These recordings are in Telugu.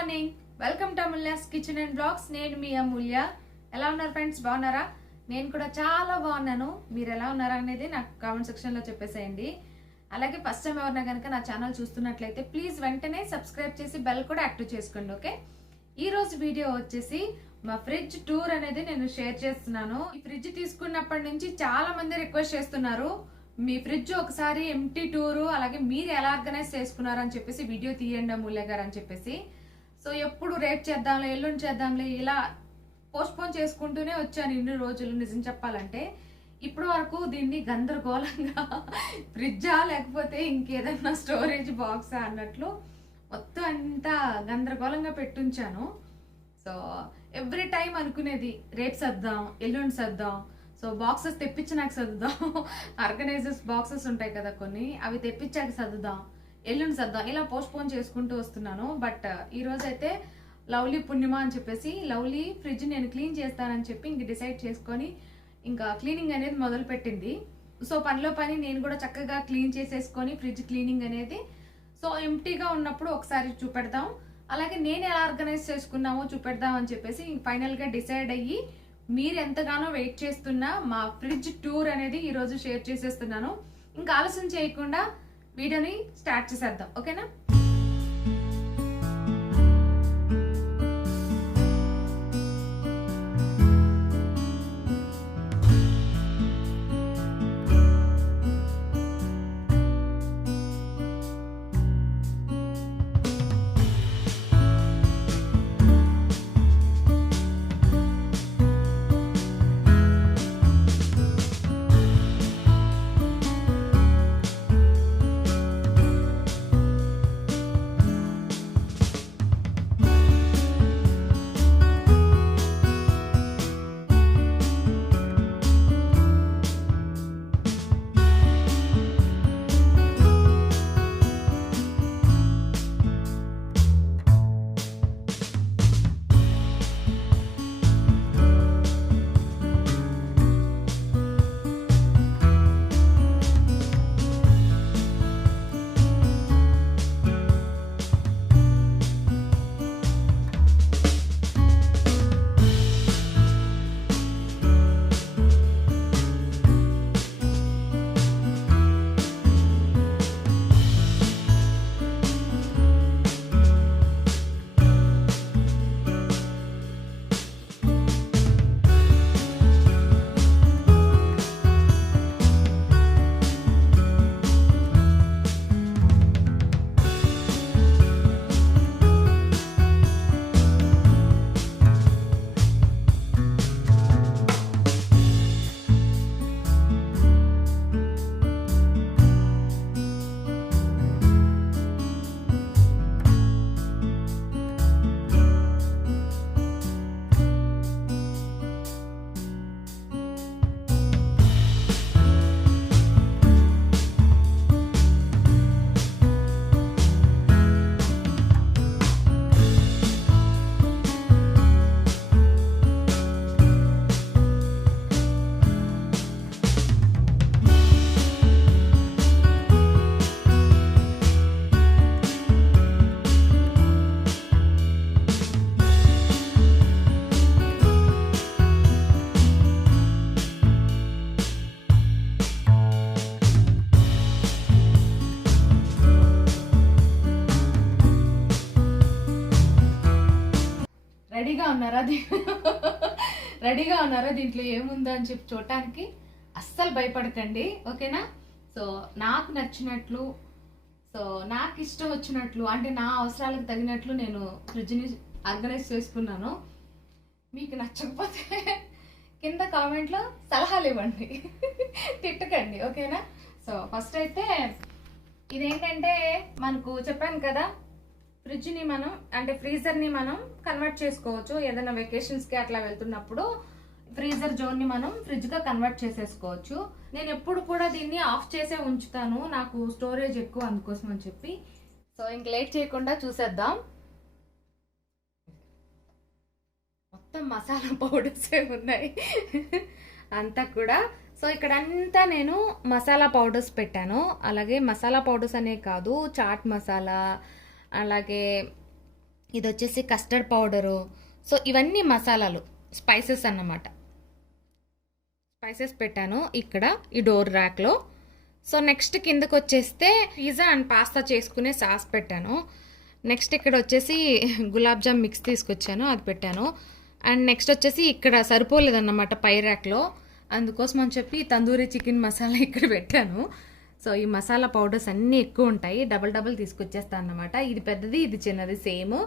Morning, welcome to amulyaskitchen and vlogs. నేను మీ అమూల్య. ఎలా ఉన్నారు ఫ్రెండ్స్? బాగున్నారా? నేను కూడా చాలా బాగున్నాను. మీరు ఎలా ఉన్నారా అనేది నాకు కామెంట్ సెక్షన్లో చెప్పేసేయండి. అలాగే ఫస్ట్ టైం ఎవరైనా కనుక నా ఛానల్ చూస్తున్నట్లయితే ప్లీజ్ వెంటనే సబ్స్క్రైబ్ చేసి బెల్ కూడా యాక్టివ్ చేసుకోండి. ఓకే, ఈ రోజు వీడియో వచ్చేసి మా ఫ్రిడ్జ్ టూర్ అనేది నేను షేర్ చేస్తున్నాను. ఈ ఫ్రిడ్జ్ తీసుకున్నప్పటి నుంచి చాలా మంది రిక్వెస్ట్ చేస్తున్నారు, మీ ఫ్రిడ్జ్ ఒకసారి ఎంటీ టూరు, అలాగే మీరు ఎలా ఆర్గనైజ్ చేసుకున్నారు అని చెప్పేసి వీడియో తీయండి అమూల్య గారు అని చెప్పేసి. సో ఎప్పుడు రేపు చేద్దాంలే, ఎల్లుండి చేద్దాంలే, ఇలా పోస్ట్పోన్ చేసుకుంటూనే వచ్చాను ఇన్ని రోజులు. నిజం చెప్పాలంటే ఇప్పటి వరకు దీన్ని గందరగోళంగా ఫ్రిడ్జా లేకపోతే ఇంకేదన్నా స్టోరేజ్ బాక్సా అన్నట్లు మొత్తం అంతా గందరగోళంగా పెట్టుంచాను. సో ఎవ్రీ టైం అనుకునేది రేపు సర్దాం, ఎల్లుండి సర్దాం, సో బాక్సెస్ తెప్పించినాక సర్దుదాం, ఆర్గనైజర్స్ బాక్సెస్ ఉంటాయి కదా కొన్ని, అవి తెప్పించాక సర్దుదాం, ఎల్లుండి సర్దాం, ఇలా పోస్ట్పోన్ చేసుకుంటూ వస్తున్నాను. బట్ ఈ రోజు అయితే లవ్లీ పుణ్యమ అని చెప్పేసి లవ్లీ ఫ్రిడ్జ్ నేను క్లీన్ చేస్తానని చెప్పి ఇంక డిసైడ్ చేసుకొని ఇంకా క్లీనింగ్ అనేది మొదలు పెట్టింది. సో పనిలో పని నేను కూడా చక్కగా క్లీన్ చేసేసుకొని ఫ్రిడ్జ్ క్లీనింగ్ అనేది సో ఎంటీగా ఉన్నప్పుడు ఒకసారి చూపెడదాం, అలాగే నేను ఎలా ఆర్గనైజ్ చేసుకున్నామో చూపెడదాం అని చెప్పేసి ఫైనల్గా డిసైడ్ అయ్యి మీరు ఎంతగానో వెయిట్ చేస్తున్న మా ఫ్రిడ్జ్ టూర్ అనేది ఈరోజు షేర్ చేసేస్తున్నాను. ఇంకా ఆలస్యం చేయకుండా వీడియోని స్టార్ట్ చేసేద్దాం. ఓకేనా? రెడీగా ఉన్నారా దీంట్లో ఏముందో అని చెప్పి చూడటానికి? అస్సలు భయపడకండి, ఓకేనా? సో నాకు నచ్చినట్లు, సో నాకు ఇష్టం వచ్చినట్లు, అంటే నా అవసరాలకు తగినట్లు నేను ఫ్రిడ్జ్ని ఆర్గనైజ్ చేసుకున్నాను. మీకు నచ్చకపోతే కింద కామెంట్లో సలహాలు ఇవ్వండి, తిట్టకండి, ఓకేనా? సో ఫస్ట్ అయితే ఇదేంటంటే మనకు చెప్పాను కదా, ఫ్రిడ్జ్ని మనం అంటే ఫ్రీజర్ని మనం కన్వర్ట్ చేసుకోవచ్చు. ఏదైనా వెకేషన్స్కి అట్లా వెళ్తున్నప్పుడు ఫ్రీజర్ జోన్ని మనం ఫ్రిడ్జ్గా కన్వర్ట్ చేసేసుకోవచ్చు. నేను ఎప్పుడు కూడా దీన్ని ఆఫ్ చేసే ఉంచుతాను, నాకు స్టోరేజ్ ఎక్కువ అందుకోసం అని చెప్పి. సో ఇంక లేట్ చేయకుండా చూసేద్దాం. మొత్తం మసాలా పౌడర్సే ఉన్నాయి అంతా కూడా. సో ఇక్కడ అంతా నేను మసాలా పౌడర్స్ పెట్టాను. అలాగే మసాలా పౌడర్స్ అనే కాదు, చాట్ మసాలా, అలాగే ఇది వచ్చేసి కస్టర్డ్ పౌడరు. సో ఇవన్నీ మసాలాలు, స్పైసెస్ అన్నమాట. స్పైసెస్ పెట్టాను ఇక్కడ ఈ డోర్ ర్యాక్లో. సో నెక్స్ట్ కిందకు వచ్చేస్తే పిజ్జా అండ్ పాస్తా చేసుకునే సాస్ పెట్టాను. నెక్స్ట్ ఇక్కడ వచ్చేసి గులాబ్ జామ్ మిక్స్ తీసుకొచ్చాను, అది పెట్టాను. అండ్ నెక్స్ట్ వచ్చేసి ఇక్కడ సరిపోలేదన్నమాట పై ర్యాక్లో, అందుకోసం అని చెప్పి తందూరి చికెన్ మసాలా ఇక్కడ పెట్టాను. సో ఈ మసాలా పౌడర్స్ అన్నీ ఎక్కువ ఉంటాయి, డబల్ డబల్ తీసుకొచ్చేస్తాను అన్నమాట. ఇది పెద్దది, ఇది చిన్నది సేమ్.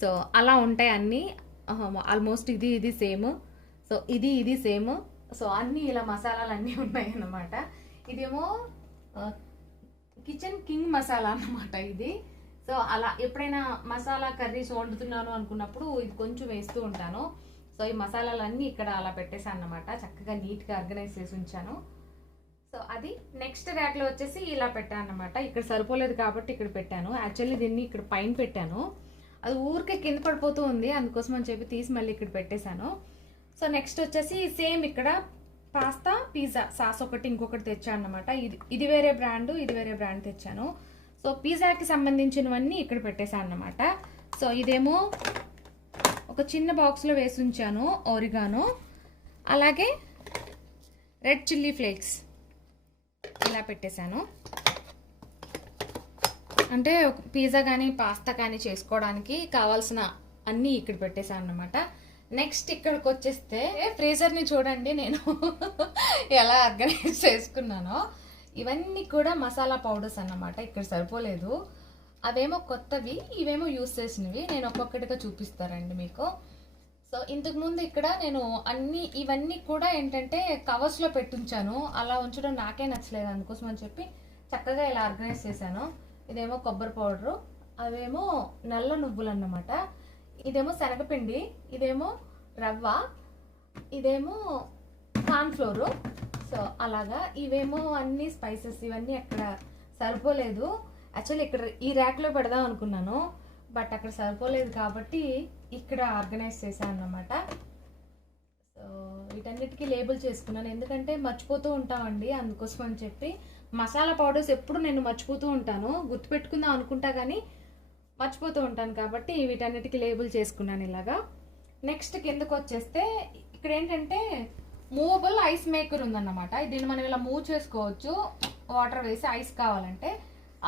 సో అలా ఉంటాయి అన్నీ, ఆల్మోస్ట్ ఇది సేమ్. సో ఇది సేమ్. సో అన్నీ ఇలా మసాలాలు అన్నీ ఉన్నాయి అన్నమాట. ఇదేమో కిచెన్ కింగ్ మసాలా అన్నమాట ఇది. సో అలా ఎప్పుడైనా మసాలా కర్రీస్ వండుతున్నాను అనుకున్నప్పుడు ఇది కొంచెం వేస్తూ ఉంటాను. సో ఈ మసాలాలన్నీ ఇక్కడ అలా పెట్టేశాను అన్నమాట, చక్కగా నీట్గా ఆర్గనైజ్ చేసి ఉంచాను. సో అది నెక్స్ట్ ర్యాక్లో వచ్చేసి ఇలా పెట్టాను అన్నమాట. ఇక్కడ సరిపోలేదు కాబట్టి ఇక్కడ పెట్టాను. యాక్చువల్లీ దీన్ని ఇక్కడ పైన పెట్టాను, అది ఊరికే కింద పడిపోతూ ఉంది, అందుకోసం అని చెప్పి తీసి మళ్ళీ ఇక్కడ పెట్టేశాను. సో నెక్స్ట్ వచ్చేసి సేమ్ ఇక్కడ పాస్తా పిజ్జా సాస్ ఒకటి ఇంకొకటి తెచ్చాను అన్నమాట. ఇది వేరే బ్రాండ్, ఇది వేరే బ్రాండ్ తెచ్చాను. సో పిజ్జాకి సంబంధించినవన్నీ ఇక్కడ పెట్టేశాను అన్నమాట. సో ఇదేమో ఒక చిన్న బాక్స్లో వేసి ఉంచాను ఓరిగానో, అలాగే రెడ్ చిల్లీ ఫ్లేక్స్ ఇలా పెట్టేశాను. అంటే పిజ్జా కానీ పాస్తా కానీ చేసుకోవడానికి కావాల్సిన అన్నీ ఇక్కడ పెట్టేశాను అన్నమాట. నెక్స్ట్ ఇక్కడికి వచ్చేస్తే ఫ్రీజర్ని చూడండి నేను ఎలా ఆర్గనైజ్ చేసుకున్నానో. ఇవన్నీ కూడా మసాలా పౌడర్స్ అన్నమాట, ఇక్కడ సరిపోలేదు. అవేమో కొత్తవి, ఇవేమో యూస్ చేసినవి. నేను ఒక్కొక్కటిగా చూపిస్తారండి మీకు. సో ఇంతకుముందు ఇక్కడ నేను ఇవన్నీ కూడా ఏంటంటే కవర్స్లో పెట్టుంచాను, అలా ఉంచడం నాకే నచ్చలేదు, అందుకోసం అని చెప్పి చక్కగా ఇలా ఆర్గనైజ్ చేశాను. ఇదేమో కొబ్బరి పౌడరు, అవేమో నల్ల నువ్వులు అన్నమాట. ఇదేమో శనగపిండి, ఇదేమో రవ్వ, ఇదేమో కార్న్ఫ్లోరు. సో అలాగా ఇవేమో అన్ని స్పైసెస్. ఇవన్నీ అక్కడ సరిపోలేదు. యాక్చువల్లీ ఇక్కడ ఈ ర్యాక్లో పెడదాం అనుకున్నాను, బట్ అక్కడ సరిపోలేదు కాబట్టి ఇక్కడ ఆర్గనైజ్ చేశాను అన్నమాట. సో వీటన్నిటికీ లేబుల్ చేసుకున్నాను, ఎందుకంటే మర్చిపోతూ ఉంటామండి, అందుకోసం అని చెప్పి. మసాలా పౌడర్స్ ఎప్పుడు నేను మర్చిపోతూ ఉంటాను, గుర్తుపెట్టుకుందాం అనుకుంటా కానీ మర్చిపోతూ ఉంటాను, కాబట్టి వీటన్నిటికీ లేబుల్ చేసుకున్నాను ఇలాగా. నెక్స్ట్ కిందకు వచ్చేస్తే ఇక్కడ ఏంటంటే మూవబుల్ ఐస్ మేకర్ ఉందన్నమాట. దీన్ని మనం ఇలా మూవ్ చేసుకోవచ్చు, వాటర్ వేసి ఐస్ కావాలంటే.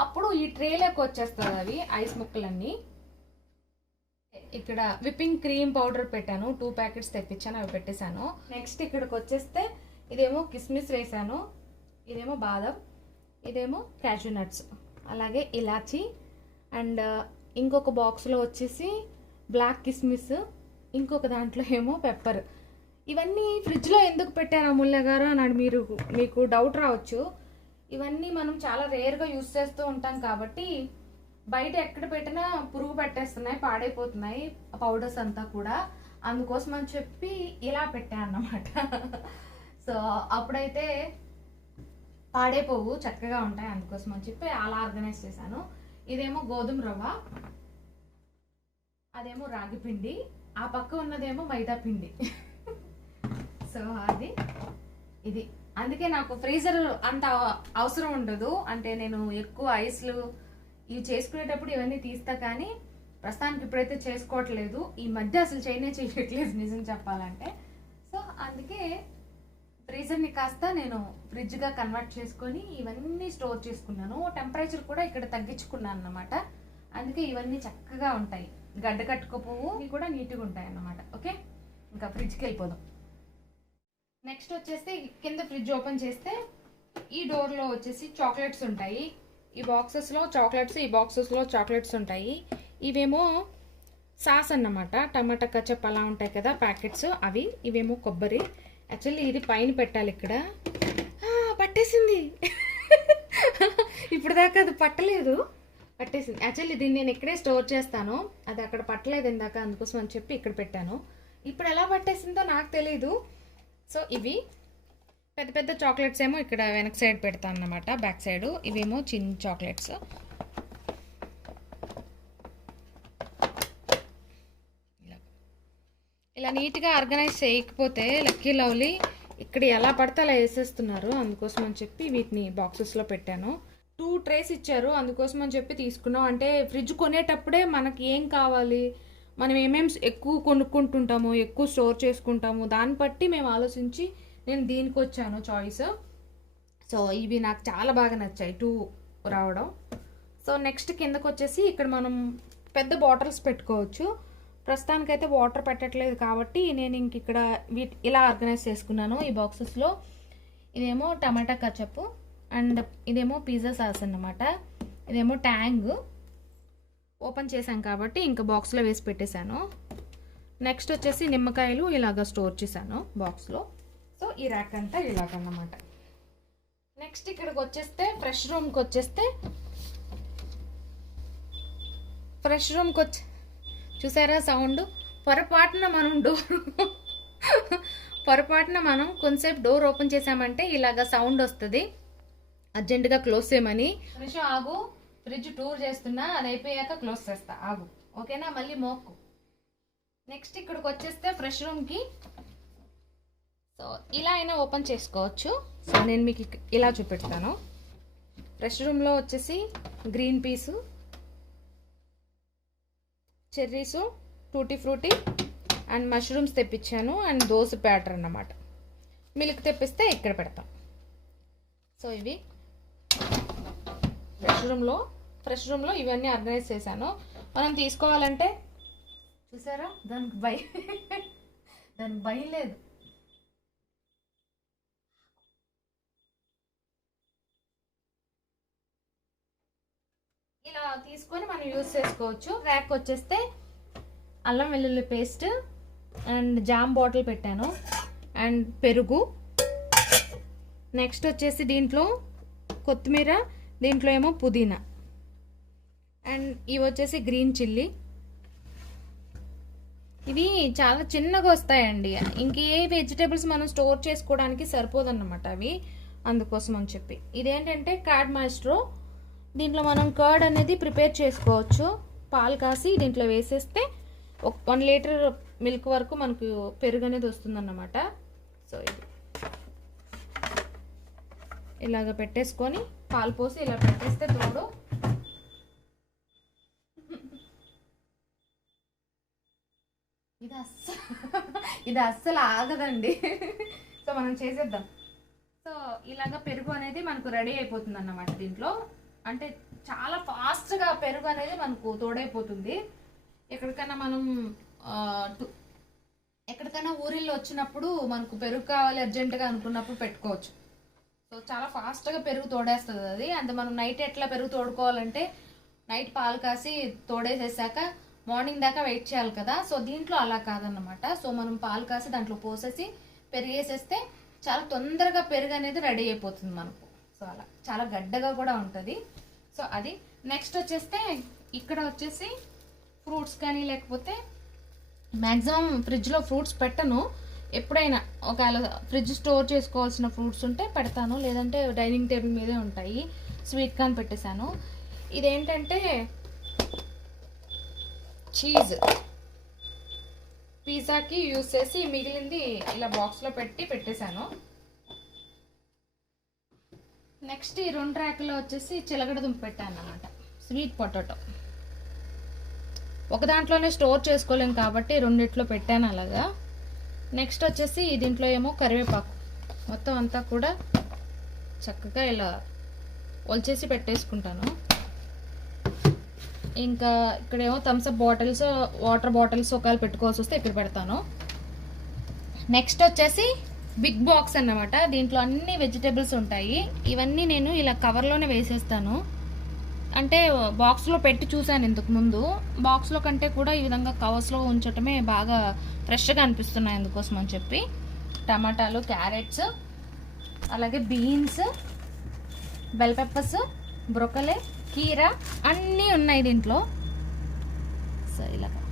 అప్పుడు ఈ ట్రేలోకి వచ్చేస్తుంది అవి ఐస్ ముక్కలన్నీ. ఇక్కడ విప్పింగ్ క్రీమ్ పౌడర్ పెట్టాను, 2 ప్యాకెట్స్ తెప్పించాను, అవి పెట్టేశాను. నెక్స్ట్ ఇక్కడికి వచ్చేస్తే ఇదేమో కిస్మిస్ వేసాను, ఇదేమో బాదం, ఇదేమో క్యాషూ నట్స్, అలాగే ఇలాచి. అండ్ ఇంకొక బాక్స్లో వచ్చేసి బ్లాక్ కిస్మిస్, ఇంకొక దాంట్లో ఏమో పెప్పర్. ఇవన్నీ ఫ్రిడ్జ్లో ఎందుకు పెట్టారు అమూల్య గారు అని మీకు డౌట్ రావచ్చు. ఇవన్నీ మనం చాలా రేర్గా యూస్ చేస్తూ ఉంటాం కాబట్టి బయట ఎక్కడ పెట్టినా పురుగు పెట్టేస్తున్నాయి, పాడైపోతున్నాయి పౌడర్స్ అంతా కూడా, అందుకోసం అని చెప్పి ఇలా పెట్టాను అన్నమాట. సో అప్పుడైతే పాడైపోవు, చక్కగా ఉంటాయి, అందుకోసం అని చెప్పి అలా ఆర్గనైజ్ చేశాను. ఇదేమో గోధుమ రవ్వ, అదేమో రాగి పిండి, ఆ పక్క ఉన్నదేమో మైదా పిండి. సో ఇది అందుకే నాకు ఫ్రీజర్ అంత అవసరం ఉండదు. అంటే నేను ఎక్కువ ఐస్లు ఇవి చేసుకునేటప్పుడు ఇవన్నీ తీస్తా, కానీ ప్రస్తుతానికి ఇప్పుడైతే చేసుకోవట్లేదు. ఈ మధ్య అసలు చేయట్లేదు నిజం చెప్పాలంటే. సో అందుకే ఫ్రీజర్ని కాస్త నేను ఫ్రిడ్జ్గా కన్వర్ట్ చేసుకొని ఇవన్నీ స్టోర్ చేసుకున్నాను. టెంపరేచర్ కూడా ఇక్కడ తగ్గించుకున్నాను అన్నమాట, అందుకే ఇవన్నీ చక్కగా ఉంటాయి, గడ్డ కట్టుకోపోవు, ఇవి కూడా నీట్గా ఉంటాయి అన్నమాట. ఓకే, ఇంకా ఫ్రిడ్జ్కి వెళ్ళిపోదాం. నెక్స్ట్ వచ్చేసి కింద ఫ్రిడ్జ్ ఓపెన్ చేస్తే ఈ డోర్లో వచ్చేసి చాక్లెట్స్ ఉంటాయి. ఈ బాక్సెస్లో చాక్లెట్స్, ఈ బాక్సెస్లో చాక్లెట్స్ ఉంటాయి. ఇవేమో సాస్ అన్నమాట, టమాటా కచప్ అలా ఉంటాయి కదా ప్యాకెట్స్, అవి. ఇవేమో కొబ్బరి. యాక్చువల్లీ ఇది పైన పెట్టాలి, ఇక్కడ పట్టేసింది. ఇప్పుడు దాకా అది పట్టలేదు, పట్టేసింది. యాక్చువల్లీ దీన్ని నేను ఇక్కడే స్టోర్ చేస్తాను, అది అక్కడ పట్టలేదు ఇందాక, అందుకోసం అని చెప్పి ఇక్కడ పెట్టాను. ఇప్పుడు ఎలా పట్టేసిందో నాకు తెలీదు. సో ఇవి పెద్ద పెద్ద చాక్లెట్స్ ఏమో ఇక్కడ వెనక సైడ్ పెడతాను అన్నమాట, బ్యాక్ సైడ్. ఇవేమో చిన్న చాక్లెట్స్. ఇలా నీట్గా ఆర్గనైజ్ చేయకపోతే లక్కీ లవ్లీ ఇక్కడ ఎలా పడితే అలా వేసేస్తున్నారు, అందుకోసం అని చెప్పి వీటిని బాక్సెస్లో పెట్టాను. 2 ట్రేస్ ఇచ్చారు, అందుకోసం అని చెప్పి తీసుకున్నాం. అంటే ఫ్రిడ్జ్ కొనేటప్పుడే మనకి ఏం కావాలి, మనం ఏమేమి ఎక్కువ కొనుక్కుంటుంటాము, ఎక్కువ స్టోర్ చేసుకుంటాము, దాన్ని బట్టి మేము ఆలోచించి నేను దీనికి వచ్చాను చాయిస్. సో ఇవి నాకు చాలా బాగా నచ్చాయి 2 రావడం. సో నెక్స్ట్ కిందకు వచ్చేసి ఇక్కడ మనం పెద్ద బాటిల్స్ పెట్టుకోవచ్చు. ప్రస్తుతానికైతే వాటర్ పెట్టట్లేదు కాబట్టి నేను ఇంక ఇక్కడ ఇలా ఆర్గనైజ్ చేసుకున్నాను ఈ బాక్సెస్లో. ఇదేమో టమాటా కచప్ అండ్ ఇదేమో పిజ్జా సాస్ అన్నమాట. ఇదేమో ట్యాంగ్ ఓపెన్ చేశాం కాబట్టి ఇంకా బాక్స్లో వేసి పెట్టేశాను. నెక్స్ట్ వచ్చేసి నిమ్మకాయలు ఇలాగ స్టోర్ చేశాను బాక్స్లో. సో ఈ ర్యాక్ అంతా ఇలాగన్నమాట. నెక్స్ట్ ఇక్కడికి వచ్చేస్తే ఫ్రెష్ రూమ్కి వచ్చి చూసారా సౌండ్, పొరపాటున మనం కొంచెంసేపు డోర్ ఓపెన్ చేసామంటే ఇలాగ సౌండ్ వస్తుంది. అర్జెంటుగా క్లోజ్ చేయమని. ఆగు, ఫ్రిడ్జ్ టూర్ చేస్తున్నా, అది అయిపోయాక క్లోజ్ చేస్తా, ఆగు, ఓకేనా? మళ్ళీ మోక్కు. నెక్స్ట్ ఇక్కడికి వచ్చేస్తే ఫ్రెష్ రూమ్కి సో ఇలా అయినా ఓపెన్ చేసుకోవచ్చు. సో నేను మీకు ఇలా చూపెడతాను. ఫ్రెష్ రూమ్లో వచ్చేసి green peas, cherries, tutti frutti and mushrooms తెప్పించాను అండ్ దోస బ్యాటర్ అన్నమాట. మిల్క్ తెప్పిస్తే ఇక్కడ పెడతాం. సో ఇవి ఫ్రెష్ రూమ్లో ఇవన్నీ ఆర్గనైజ్ చేశాను. మనం తీసుకోవాలంటే చూసారా, దానికి భయం లేదు. ఇలా తీసుకొని మనం యూజ్ చేసుకోవచ్చు. ర్యాక్ వచ్చేస్తే అల్లం వెల్లుల్లి పేస్ట్ అండ్ జామ్ బాటిల్ పెట్టాను అండ్ పెరుగు. నెక్స్ట్ వచ్చేసి దీంట్లో కొత్తిమీర, దీంట్లో ఏమో పుదీనా అండ్ ఇవి వచ్చేసి గ్రీన్ చిల్లీ. ఇవి చాలా చిన్నగా వస్తాయండి, ఇంక ఏ వెజిటేబుల్స్ మనం స్టోర్ చేసుకోవడానికి సరిపోదన్నమాట అవి, అందుకోసం అని చెప్పి. ఇదేంటంటే కర్డ్ మాస్ట్రో. దీంట్లో మనం కర్డ్ అనేది ప్రిపేర్ చేసుకోవచ్చు. పాలు కాసి దీంట్లో వేసేస్తే 1 లీటర్ మిల్క్ వరకు మనకు పెరుగు అనేది వస్తుందన్నమాట. సో ఇది ఇలాగ పెట్టేసుకొని పాలు పోసి ఇలా పెట్టేస్తే తోడు ఇది అస్సలు ఆగదండి. సో మనం చేసేద్దాం. సో ఇలాగ పెరుగు అనేది మనకు రెడీ అయిపోతుంది అన్నమాట. దీంట్లో అంటే చాలా ఫాస్ట్గా పెరుగు అనేది మనకు తోడైపోతుంది. ఎక్కడికైనా ఊరిలో వచ్చినప్పుడు మనకు పెరుగు కావాలి అర్జెంటుగా అనుకున్నప్పుడు పెట్టుకోవచ్చు. సో చాలా ఫాస్ట్గా పెరుగు తోడేస్తుంది అది. అంత మనం నైట్ ఎట్లా పెరుగు తోడుకోవాలంటే నైట్ పాలు కాసి తోడేసేసాక మార్నింగ్ దాకా వెయిట్ చేయాలి కదా. సో దీంట్లో అలా కాదన్నమాట. సో మనం పాలు కాసి దాంట్లో పోసేసి పెరిగేసేస్తే చాలా తొందరగా పెరుగు అనేది రెడీ అయిపోతుంది మనకు. సో అలా చాలా గడ్డగా కూడా ఉంటుంది. సో అది. నెక్స్ట్ వచ్చేస్తే ఇక్కడ వచ్చేసి ఫ్రూట్స్ కానీ లేకపోతే మ్యాక్సిమం ఫ్రిడ్జ్లో ఫ్రూట్స్ పెట్టను. ఎప్పుడైనా ఒకవేళ ఫ్రిడ్జ్ స్టోర్ చేసుకోవాల్సిన ఫ్రూట్స్ ఉంటే పెడతాను, లేదంటే డైనింగ్ టేబుల్ మీదే ఉంటాయి. స్వీట్ కార్న్ పెట్టేశాను. ఇదేంటంటే చీజ్ పిజ్జాకి యూజ్ చేసి మిగిలింది ఇలా బాక్స్లో పెట్టేశాను. నెక్స్ట్ ఈ 2 ర్యాక్లో వచ్చేసి చిలకడ దుంప పెట్టాను అన్నమాట, స్వీట్ పొటాటో. ఒక దాంట్లోనే స్టోర్ చేసుకోలేము కాబట్టి రెండిట్లో పెట్టాను అలాగా. నెక్స్ట్ వచ్చేసి దీంట్లో ఏమో కరివేపాకు మొత్తం అంతా కూడా చక్కగా ఇలా ఒలిచేసి పెట్టేసుకుంటాను. ఇంకా ఇక్కడేమో థమ్స్అప్ బాటిల్స్, వాటర్ బాటిల్స్ ఒకవేళ పెట్టుకోవాల్సి వస్తే ఇక్కడ పెడతాను. నెక్స్ట్ వచ్చేసి బిగ్ బాక్స్ అన్నమాట. దీంట్లో అన్ని వెజిటేబుల్స్ ఉంటాయి. ఇవన్నీ నేను ఇలా కవర్లోనే వేసేస్తాను. అంటే బాక్స్లో పెట్టి చూసాను ఇంతకు ముందు. బాక్స్లో కంటే కూడా ఈ విధంగా కవర్స్లో ఉంచటమే బాగా ఫ్రెష్గా అనిపిస్తున్నాయి, అందుకోసం అని చెప్పి. టమాటాలు, క్యారెట్స్, అలాగే బీన్స్, బెల్ పెప్పర్స్, బ్రొకలీ, కీరా అన్నీ ఉన్నాయి దీంట్లో. సో ఇలాగా.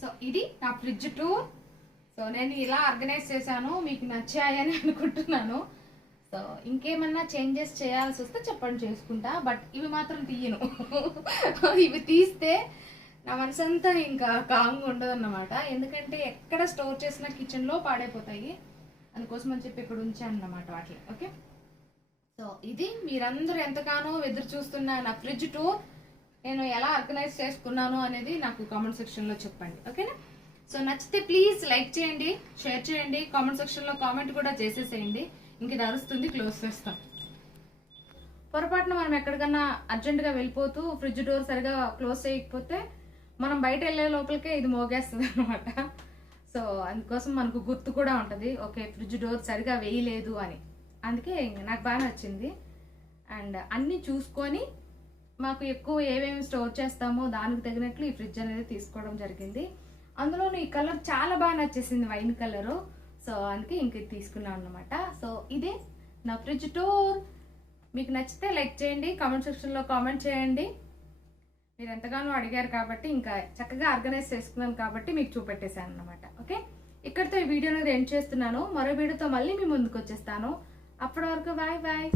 సో ఇది నా ఫ్రిడ్జ్ టూర్. సో నేను ఇలా ఆర్గనైజ్ చేశాను, మీకు నచ్చాయని అనుకుంటున్నాను. సో ఇంకేమన్నా చేంజెస్ చేయాల్సి వస్తే చెప్పండి, చేసుకుంటా. బట్ ఇవి మాత్రం తీయను. ఇవి తీస్తే నా మనసంతా ఇంకా కామ్గా ఉండదు అన్నమాట. ఎందుకంటే ఎక్కడ స్టోర్ చేసిన కిచెన్లో పాడైపోతాయి. అందుకోసం అని చెప్పి ఇక్కడ ఉంచాను అన్నమాట వాటిని. ఓకే, సో ఇది మీరందరూ ఎంతగానో ఎదురు చూస్తున్న నా ఫ్రిడ్జ్ టూర్ నేను ఎలా ఆర్గనైజ్ చేసుకున్నాను అనేది నాకు కామెంట్ సెక్షన్లో చెప్పండి. ఓకేనా? సో నచ్చితే ప్లీజ్ లైక్ చేయండి, షేర్ చేయండి, కామెంట్ సెక్షన్లో కామెంట్ కూడా చేసేసేయండి. ఇంక ఇది అరుస్తుంది, క్లోజ్ చేస్తాం. పొరపాటున మనం ఎక్కడికన్నా అర్జెంటుగా వెళ్ళిపోతూ ఫ్రిడ్జ్ డోర్ సరిగా క్లోజ్ చేయకపోతే మనం బయట వెళ్ళే లోపలికే ఇది మోగేస్తుంది అనమాట. సో అందుకోసం మనకు గుర్తు కూడా ఉంటుంది, ఓకే ఫ్రిడ్జ్ డోర్ సరిగా వేయలేదు అని. అందుకే నాకు బాగా నచ్చింది. అండ్ అన్నీ చూసుకొని మాకు ఎక్కువ ఏమేమి స్టోర్ చేస్తామో దానికి తగినట్లు ఈ ఫ్రిడ్జ్ అనేది తీసుకోవడం జరిగింది. అందులోనూ ఈ కలర్ చాలా బాగా నచ్చేసింది, వైన్ కలరు. సో అందుకే ఇంక ఇది తీసుకున్నాను అనమాట. సో ఇదే నా ఫ్రిడ్జ్ టూర్. మీకు నచ్చితే లైక్ చేయండి, కామెంట్ సెక్షన్లో కామెంట్ చేయండి. మీరు ఎంతగానో అడిగారు కాబట్టి ఇంకా చక్కగా ఆర్గనైజ్ చేసుకున్నాను కాబట్టి మీకు చూపెట్టేశాను అనమాట. ఓకే, ఇక్కడితో ఈ వీడియో అనేది ఎండ్ చేస్తున్నాను. మరో వీడియోతో మళ్ళీ మీ ముందుకు వచ్చేస్తాను. అప్పటి వరకు బాయ్ బాయ్.